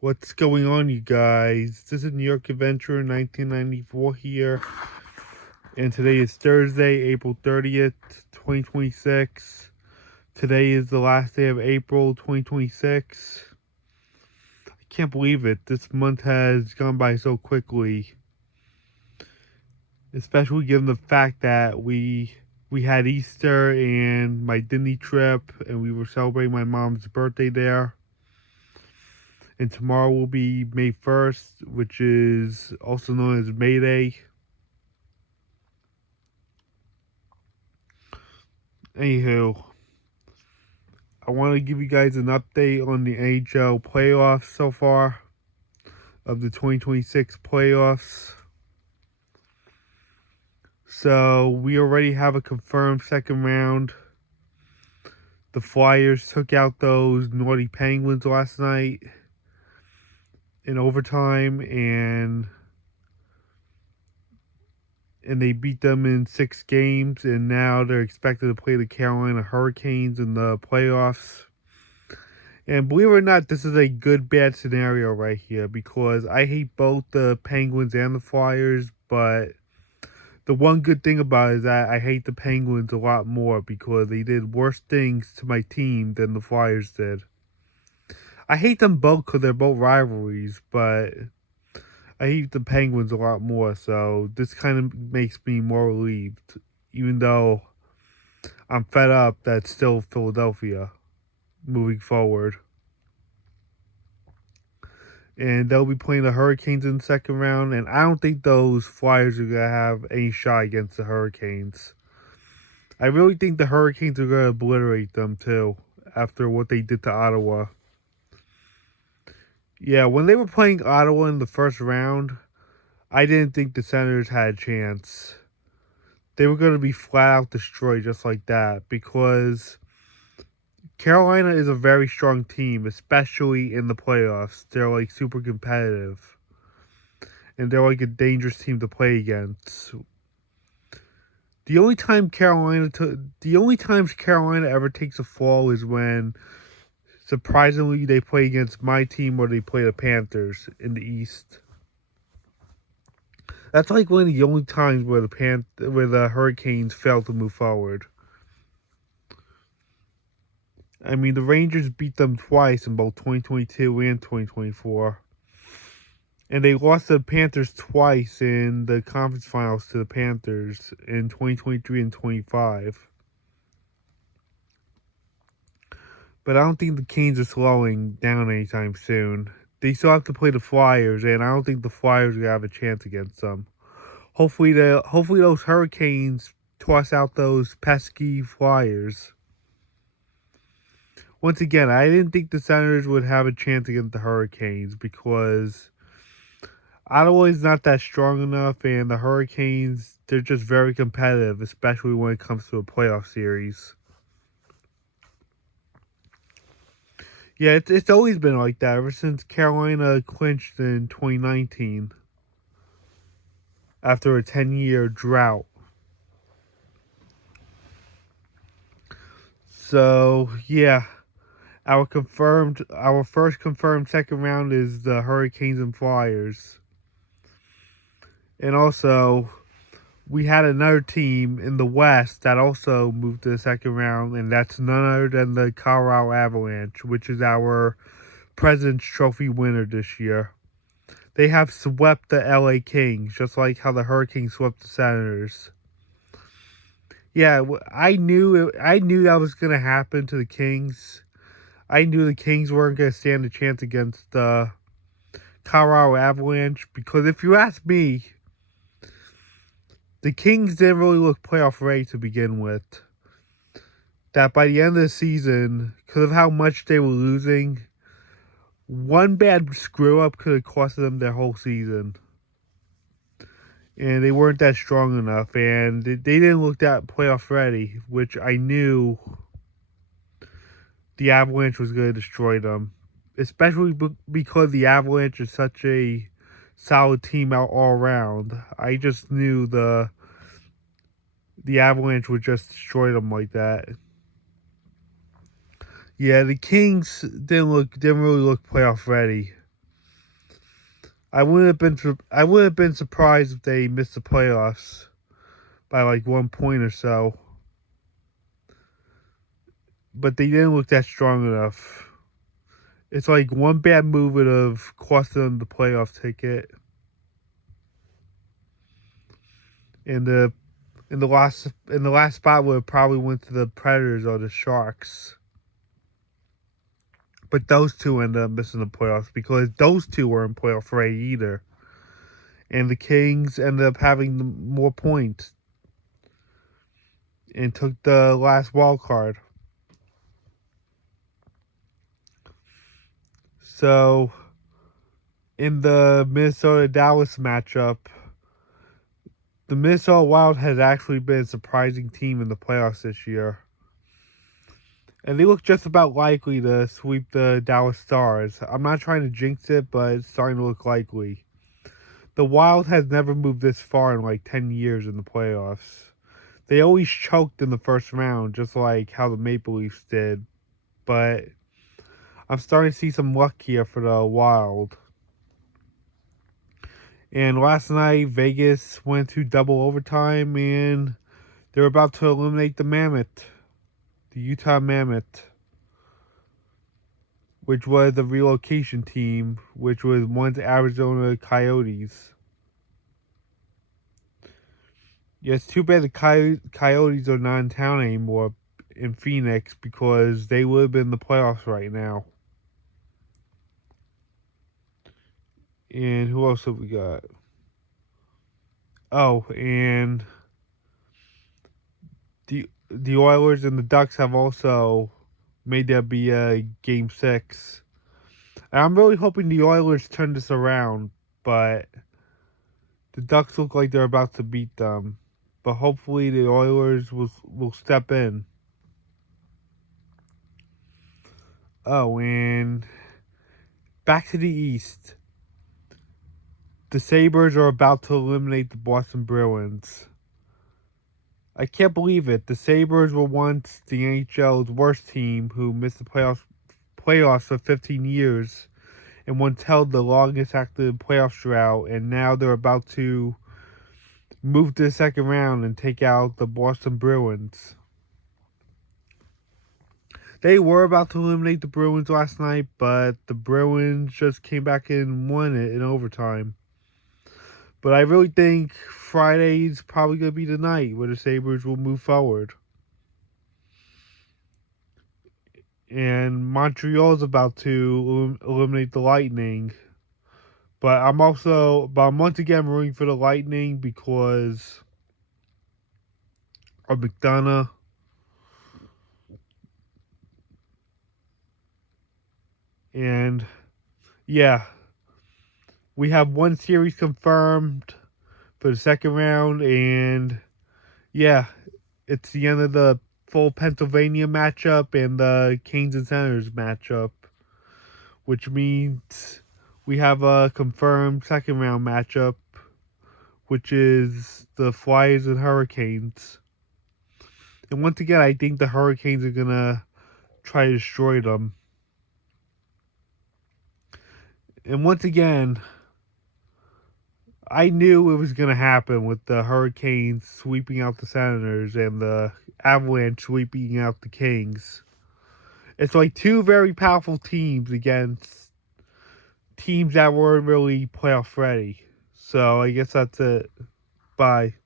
What's going on, you guys? This is New York Adventure 1994 here, and today is Thursday, April 30th, 2026. Today is the last day of April 2026. I can't believe it. This month has gone by so quickly, especially given the fact that we had Easter and my Disney trip, and we were celebrating my mom's birthday there. And tomorrow will be May 1st, which is also known as May Day. Anywho, I want to give you guys an update on the NHL playoffs so far, of the 2026 playoffs. So we already have a confirmed second round. The Flyers took out those naughty Penguins last night in overtime, and they beat them in 6 games, and now they're expected to play the Carolina Hurricanes in the playoffs. And believe it or not, this is a good bad scenario right here, because I hate both the Penguins and the Flyers, but the one good thing about it is that I hate the Penguins a lot more because they did worse things to my team than the Flyers did. I hate them both because they're both rivalries, but I hate the Penguins a lot more, so this kind of makes me more relieved, even though I'm fed up that it's still Philadelphia moving forward. And they'll be playing the Hurricanes in the second round, and I don't think those Flyers are going to have any shot against the Hurricanes. I really think the Hurricanes are going to obliterate them, too, after what they did to Ottawa. Yeah, when they were playing Ottawa in the first round, I didn't think the Senators had a chance. They were going to be flat out destroyed just like that, because Carolina is a very strong team, especially in the playoffs. They're like super competitive, and they're like a dangerous team to play against. The only times Carolina ever takes a fall is when, surprisingly, they play against my team or they play the Panthers in the East. That's like one of the only times where the Hurricanes fail to move forward. I mean, the Rangers beat them twice in both 2022 and 2024. And they lost to the Panthers twice in the conference finals to the Panthers in 2023 and 25. But I don't think the Canes are slowing down anytime soon. They still have to play the Flyers, and I don't think the Flyers are going to have a chance against them. Hopefully those Hurricanes toss out those pesky Flyers. Once again, I didn't think the Senators would have a chance against the Hurricanes because Ottawa is not that strong enough, and the Hurricanes, they're just very competitive, especially when it comes to a playoff series. Yeah, it's always been like that ever since Carolina clinched in 2019 after a 10-year drought. So, yeah, our first confirmed second round is the Hurricanes and Flyers. And also, we had another team in the West that also moved to the second round, and that's none other than the Colorado Avalanche, which is our President's Trophy winner this year. They have swept the LA Kings, just like how the Hurricanes swept the Senators. Yeah, I knew that was going to happen to the Kings. I knew the Kings weren't going to stand a chance against the Colorado Avalanche because if you ask me, the Kings didn't really look playoff ready to begin with. That by the end of the season, because of how much they were losing, one bad screw up could have cost them their whole season. And they weren't that strong enough, and they didn't look that playoff ready, which I knew the Avalanche was going to destroy them. Especially because the Avalanche is such a solid team out all around. I just knew the Avalanche would just destroy them like that. Yeah, the Kings didn't really look playoff ready. I wouldn't have been surprised if they missed the playoffs by like 1 point or so. But they didn't look that strong enough. It's like one bad move would have cost them the playoff ticket. And the last spot would have probably went to the Predators or the Sharks. But those two ended up missing the playoffs because those two weren't playoff ready either. And the Kings ended up having more points and took the last wild card. So, in the Minnesota-Dallas matchup, the Minnesota Wild has actually been a surprising team in the playoffs this year. And they look just about likely to sweep the Dallas Stars. I'm not trying to jinx it, but it's starting to look likely. The Wild has never moved this far in like 10 years in the playoffs. They always choked in the first round, just like how the Maple Leafs did. But I'm starting to see some luck here for the Wild. And last night, Vegas went to double overtime, and they're about to eliminate the Mammoth, the Utah Mammoth, which was the relocation team, which was once Arizona Coyotes. Yeah, it's too bad the Coyotes are not in town anymore in Phoenix because they would have been in the playoffs right now. And who else have we got? Oh, and the Oilers and the Ducks have also made there be a Game 6. And I'm really hoping the Oilers turn this around, but the Ducks look like they're about to beat them. But hopefully the Oilers will step in. Oh, and back to the East. The Sabres are about to eliminate the Boston Bruins. I can't believe it. The Sabres were once the NHL's worst team who missed the playoffs for 15 years and once held the longest active playoff drought, and now they're about to move to the second round and take out the Boston Bruins. They were about to eliminate the Bruins last night, but the Bruins just came back and won it in overtime. But I really think Friday's probably going to be the night where the Sabres will move forward. And Montreal's about to eliminate the Lightning. But I'm once again rooting for the Lightning because of McDonough. And yeah, we have one series confirmed for the second round, and yeah, it's the end of the full Pennsylvania matchup and the Canes and Senators matchup, which means we have a confirmed second round matchup, which is the Flyers and Hurricanes. And once again, I think the Hurricanes are going to try to destroy them. And once again, I knew it was going to happen with the Hurricanes sweeping out the Senators and the Avalanche sweeping out the Kings. It's like two very powerful teams against teams that weren't really playoff ready. So I guess that's it. Bye.